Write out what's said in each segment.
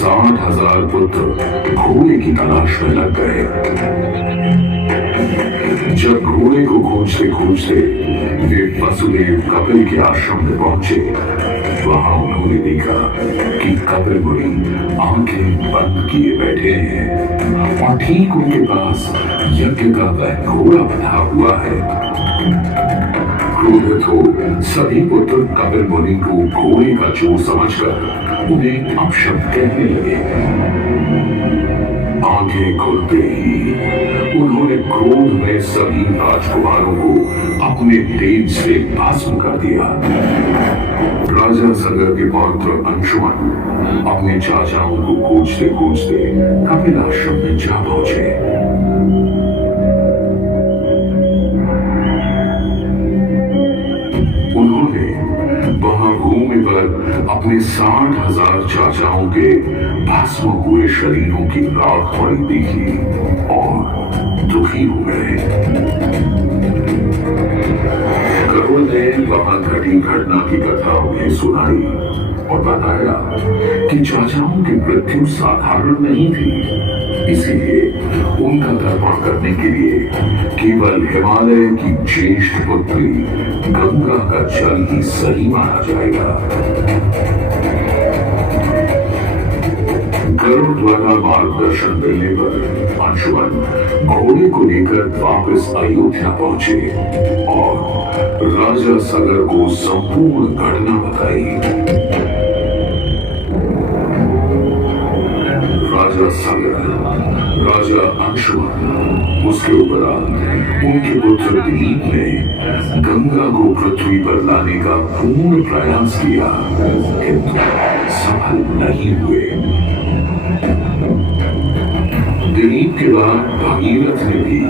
60,000 पुत्र घोड़े की तलाश में लग गए। जब घोड़े को खोजते खोजते वे वसुदेव कपिल के आश्रम में पहुंचे, वहां उन्होंने देखा कि कपिल मुनि आंखें बंद किए बैठे हैं और ठीक उनके पास यज्ञ का वह घोड़ा बंधा हुआ है। क्रोधित हो सभी पुत्र कपिल मुनि को घोड़े का चोर समझकर उन्हें अपशब्द कहने लगे। आंखें खुलते ही उन्होंने क्रोध में सभी राजकुमारों को अपने तेज से भस्म कर दिया। राजा सगर के पौत्र अंशुमन अपने चाचाओं को खोजते खोजते कपिल आश्रम में जा पहुंचे। उन्होंने वहां भूमि पर अपने 60,000 चाचाओं के भस्म हुए शरीरों की राख पड़ी देखी और दुखी हो गए। गरुड़ ने वहां घटी घटना की कथा उन्हें सुनाई और बताया कि चाचाओं की मृत्यु साधारण नहीं थी, इसीलिए उनका तर्पण करने के लिए केवल हिमालय की ज्येष्ठ पुत्री गंगा का जल ही सही माना जाएगा। गरुड़ द्वारा मार्गदर्शन मिलने पर अंशुमन घोड़े को लेकर वापस अयोध्या पहुंचे और राजा सगर को संपूर्ण घटना बताई। राजा सगर, राजा अंशुमन, उसके उपरांत उनके पुत्र दिलीप ने गंगा को पृथ्वी पर लाने का पूर्ण प्रयास किया, किंतु सफल नहीं हुए। दिलीप के बाद भगीरथ ने भी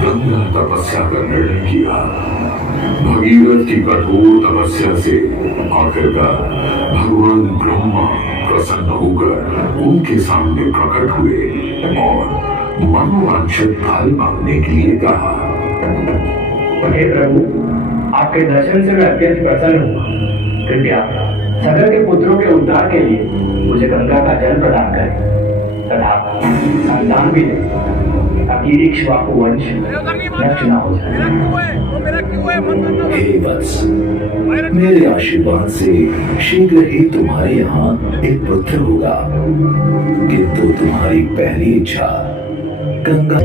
गंगा तपस्या का निर्णय किया। भगीरथ की कठोर तपस्या से आखिरकार भगवान ब्रह्मा प्रसन्न होकर उनके सामने प्रकट हुए और मनोवांछित फल मांगने के लिए कहा। हे प्रभु, आपके दर्शन से मैं अत्यंत प्रसन्न हूँ। कृपया सगर के पुत्रों के उद्धार के लिए मुझे गंगा का जल प्रदान करें तथा संतान भी दें, ताकि इक्ष्वाकु वंश नष्ट न हो जाए। हे वत्स, मेरे आशीर्वाद से शीघ्र ही तुम्हारे यहाँ एक पुत्र होगा, किंतु तुम्हारी पहली इच्छा गंगा।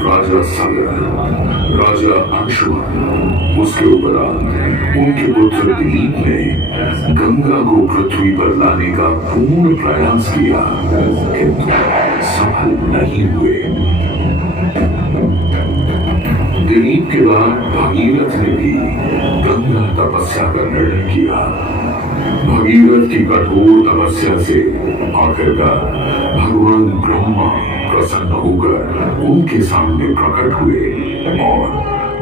राजा सगर, राजा अंशुमन, उसके उपरांत उनके पुत्र दिलीप ने गंगा को पृथ्वी पर लाने का पूर्ण प्रयास किया, किंतु सफल नहीं हुए। दिलीप के बाद भगीरथ ने भी गंगा तपस्या का निर्णय किया। भगीरथ की कठोर तपस्या से आखिरकार भगवान ब्रह्मा प्रसन्न होकर उनके सामने प्रकट हुए और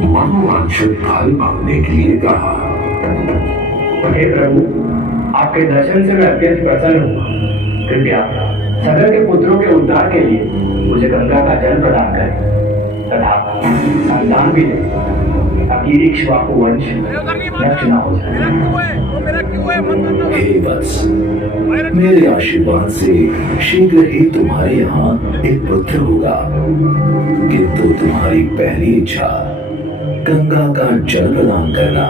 मनोवांछित फल मांगने के लिए कहा। हे प्रभु, आपके दर्शन से मैं अत्यंत प्रसन्न हूँ। कृपया सगर के पुत्रों के उद्धार के लिए मुझे गंगा का जल प्रदान करें तथा संतान भी दें, ताकि इक्ष्वाकु वंश नष्ट न हो जाए। हे वत्स, मेरे आशीर्वाद से शीघ्र ही तुम्हारे यहाँ एक पुत्र होगा, किंतु तुम्हारी पहली इच्छा गंगा का जल प्रदान करना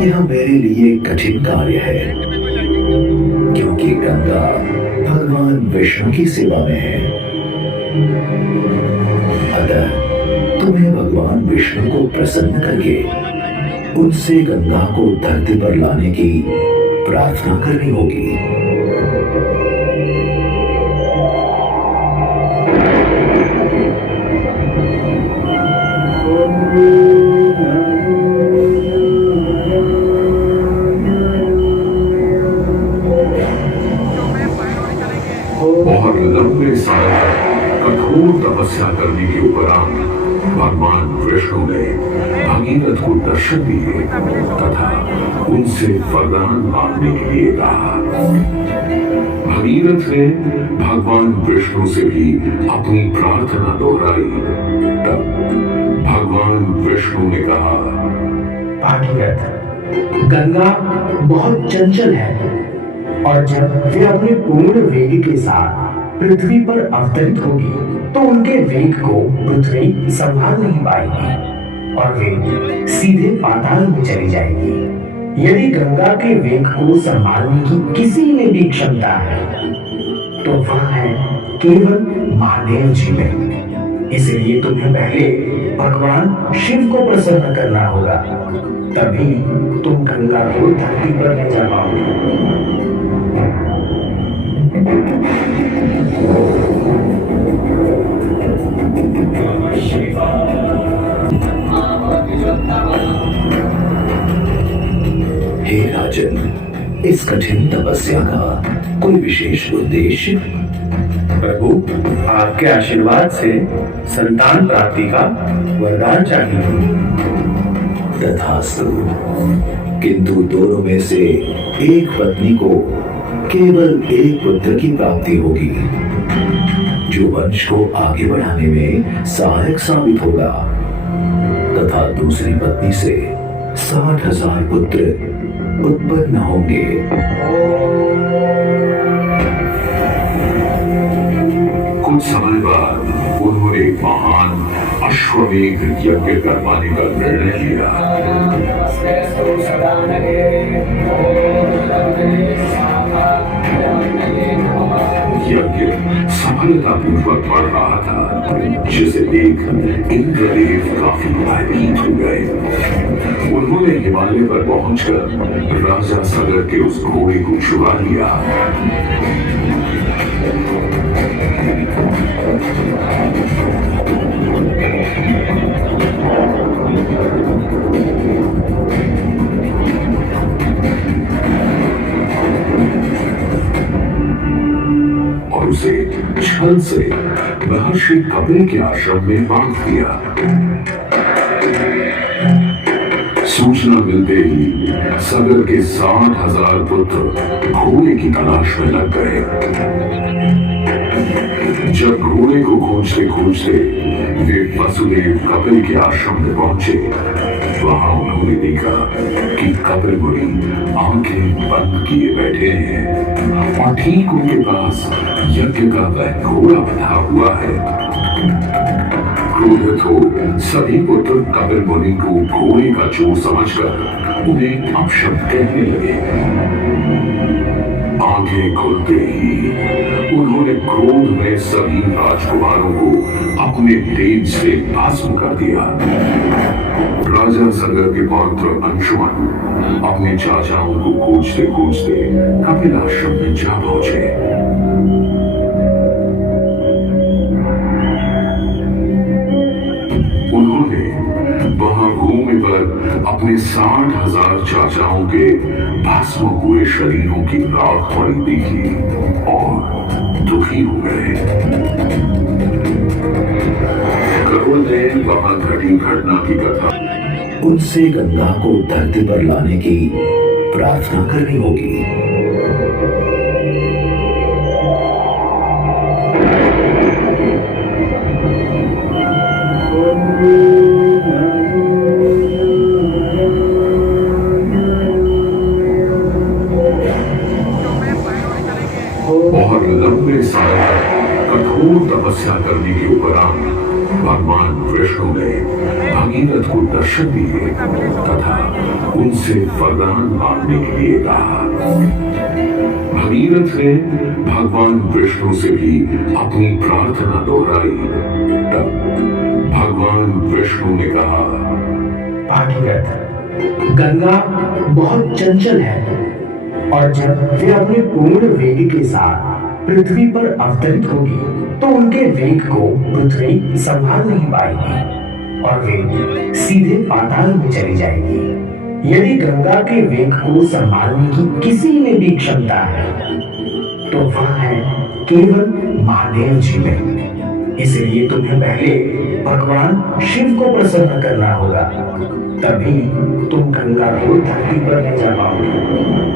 यह मेरे लिए कठिन कार्य है, क्योंकि गंगा भगवान विष्णु की सेवा में है। अतः तुम्हें भगवान विष्णु को प्रसन्न करके उनसे गंगा को धरती पर लाने की प्रार्थना करनी होगी। बहुत लंबे समय तक कठोर तपस्या करने के उपरांत भगवान विष्णु ने भगीरथ को दर्शन दिए तथा उनसे वरदान मांगने के लिए कहा। भगीरथ ने भगवान विष्णु से भी अपनी प्रार्थना दोहराई। तब भगवान विष्णु ने कहा, भागीरथ, गंगा बहुत चंचल है और जब वे अपने पूर्ण वेग के साथ पृथ्वी पर अवतरित होगी तो उनके वेग को पृथ्वी संभाल नहीं पाएगी और वे सीधे पाताल में चली जाएगी। यदि गंगा के वेग को संभालने की किसी में भी क्षमता है तो वह है केवल महादेव जी में। इसलिए तुम्हें पहले भगवान शिव को प्रसन्न करना होगा, तभी तुम गंगा को धरती पर ले जा पाओगे। हे राजन, इस कठिन तपस्या का कोई विशेष उद्देश्य? प्रभु, आपके आशीर्वाद से संतान प्राप्ति का वरदान चाहिए। तथास्तु, किंतु दोनों में से एक पत्नी को केवल एक पुत्र की प्राप्ति होगी, जो वंश को आगे बढ़ाने में सहायक साबित होगा, तथा दूसरी पत्नी से 60,000 पुत्र उत्पन्न होंगे। कुछ समय बाद उन्होंने महान अश्वमेध यज्ञ करवाने का निर्णय लिया। यज्ञ सफलतापूर्वक बढ़ रहा था, जिसे देख इंद्रदेव काफी भयभीत हो गए। उन्होंने हिमालय पर पहुंचकर राजा सगर के उस घोड़े को छुड़ा लिया। और उसे छल से महर्षि कपिल के आश्रम में बांध दिया। सूचना मिलते ही सगर के 60,000 पुत्र घोड़े की तलाश में लग गए। जब घोड़े को खोजते खोजते वे वसुदेव कपिल के आश्रम में पहुंचे, वहां उन्होंने देखा कि कपिल मुनि आंखें बंद किए बैठे हैं और ठीक उनके पास यज्ञ का वह घोड़ा बंधा हुआ है। क्रोधित हो सभी पुत्र कपिल मुनि को घोड़े का चोर समझकर उन्हें अपशब्द कहने लगे। आंखें खुलते ही उन्होंने क्रोध में सभी राजकुमारों को अपने तेज से भस्म कर दिया। राजा सगर के पौत्र अंशुमन अपने चाचाओं को खोजते खोजते कपिल आश्रम में जा पहुंचे। उन्होंने वहां भूमि पर अपने 60,000 चाचाओं के भस्म हुए शरीरों की राख पड़ी देखी और दुखी हो गए। करुण ने वहां घटी घटना की कथा उनसे गंगा को धरती पर लाने की प्रार्थना करनी होगी। और लंबे समय तक कठोर तपस्या करने के उपरांत भगवान विष्णु ने भगीरथ को दर्शन दिए तथा उनसे वरदान मांगने के लिए कहा। भगीरथ ने भगवान विष्णु से भी अपनी प्रार्थना दोहराई। तब भगवान विष्णु ने कहा, भागीरथ, गंगा बहुत चंचल है और जब वे अपने पूर्ण वेग के साथ पृथ्वी पर अवतरित होगी तो उनके वेग को पृथ्वी संभाल नहीं पाएगी और वे सीधे पाताल में चली जाएगी। यदि गंगा के वेग को संभालने की किसी में भी क्षमता है तो वह है केवल महादेव जी में। इसलिए तुम्हें पहले भगवान शिव को प्रसन्न करना होगा, तभी तुम गंगा को धरती पर ले जा पाओगे।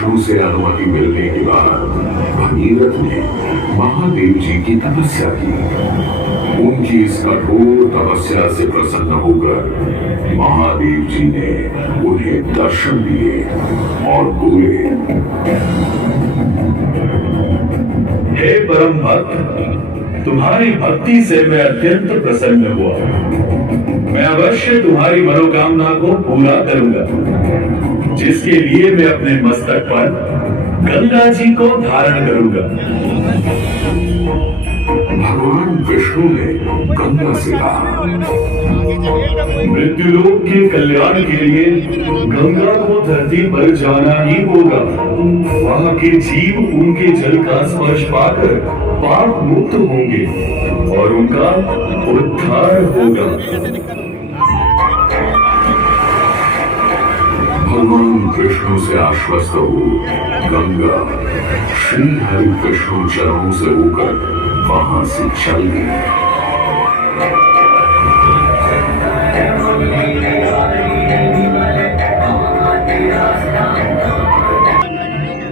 विष्णु से अनुमति मिलने के बाद भगीरथ ने महादेव जी की तपस्या की। उनकी इस कठोर तपस्या से प्रसन्न होकर महादेव जी ने उन्हें दर्शन दिए और बोले, हे परम भक्त, तुम्हारी भक्ति से मैं अत्यंत प्रसन्न हुआ। मैं अवश्य तुम्हारी मनोकामना को पूरा करूंगा, जिसके लिए मैं अपने मस्तक पर गंगा जी को धारण करूंगा। भगवान विष्णु ने गंगा से कहा, मृत्युलोक के कल्याण के लिए गंगा को धरती पर जाना ही होगा। वहां के जीव उनके जल का स्पर्श पाकर पाप मुक्त होंगे और उनका उद्धार होगा। भगवान विष्णु से आश्वस्त हो गंगा श्री हरि विष्णु चरणों से होकर वहां से चल गई।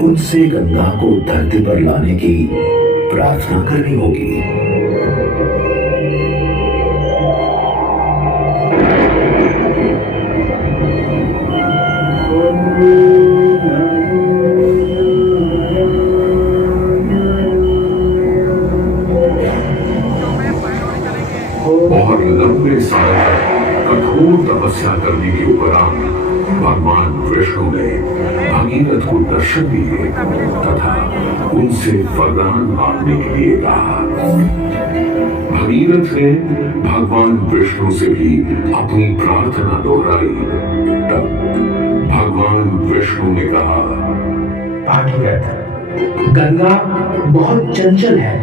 उनसे गंगा को धरती पर लाने की प्रार्थना करनी होगी। और लंबे समय तक कठोर तपस्या करने के उपरांत भगवान विष्णु ने भगीरथ को दर्शन दिए तथा उनसे वरदान मांगने के लिए कहा। भगीरथ ने भगवान विष्णु से भी अपनी प्रार्थना दोहराई। तब भगवान विष्णु ने कहा, भागीरथ, गंगा बहुत चंचल है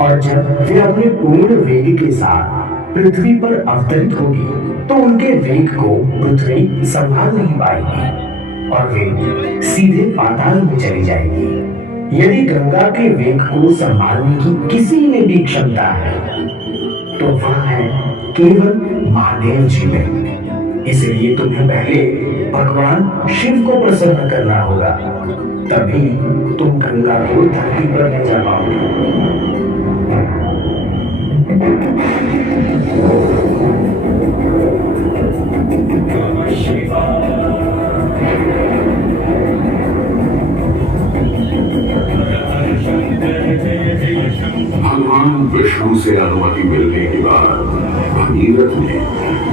और जब वे अपने पूर्ण वेग के साथ पृथ्वी पर अवतरित होगी तो उनके वेग को पृथ्वी संभाल नहीं पाएगी और वे सीधे पाताल में चली जाएगी। यदि गंगा के वेग को संभालने की किसी में भी क्षमता है तो वह है केवल महादेव जी में। इसलिए तुम्हें पहले भगवान शिव को प्रसन्न करना होगा, तभी तुम गंगा को धरती पर ले जा पाओगे। भगवान विष्णु से अनुमति मिलने के बाद भगीरथ ने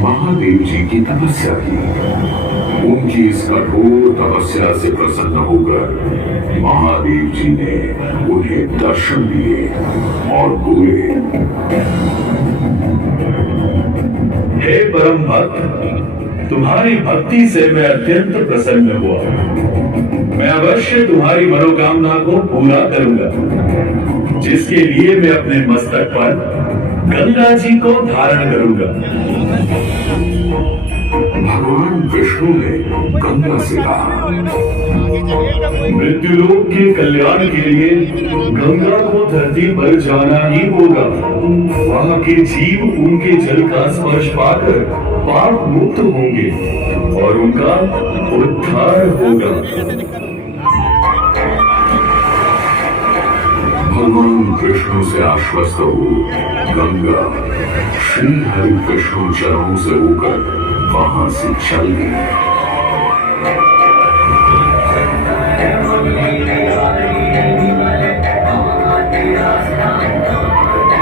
महादेव जी की तपस्या की। उनकी इस कठोर तपस्या से प्रसन्न होकर महादेव जी ने उन्हें दर्शन दिए और बोले, हे परम भक्त, तुम्हारी भक्ति से मैं अत्यंत प्रसन्न हुआ। मैं अवश्य तुम्हारी मनोकामना को पूरा करूंगा, जिसके लिए मैं अपने मस्तक पर गंगा जी को धारण करूंगा। भगवान विष्णु ने गंगा से कहा, मृत्युलोक के कल्याण के लिए गंगा को धरती पर जाना ही होगा। वहां के जीव उनके जल का स्पर्श पाकर पाप मुक्त होंगे और उनका उद्धार होगा। भगवान विष्णु से आश्वस्त हो गंगा श्री हरि विष्णु चरणों से होकर वहां से चल गई।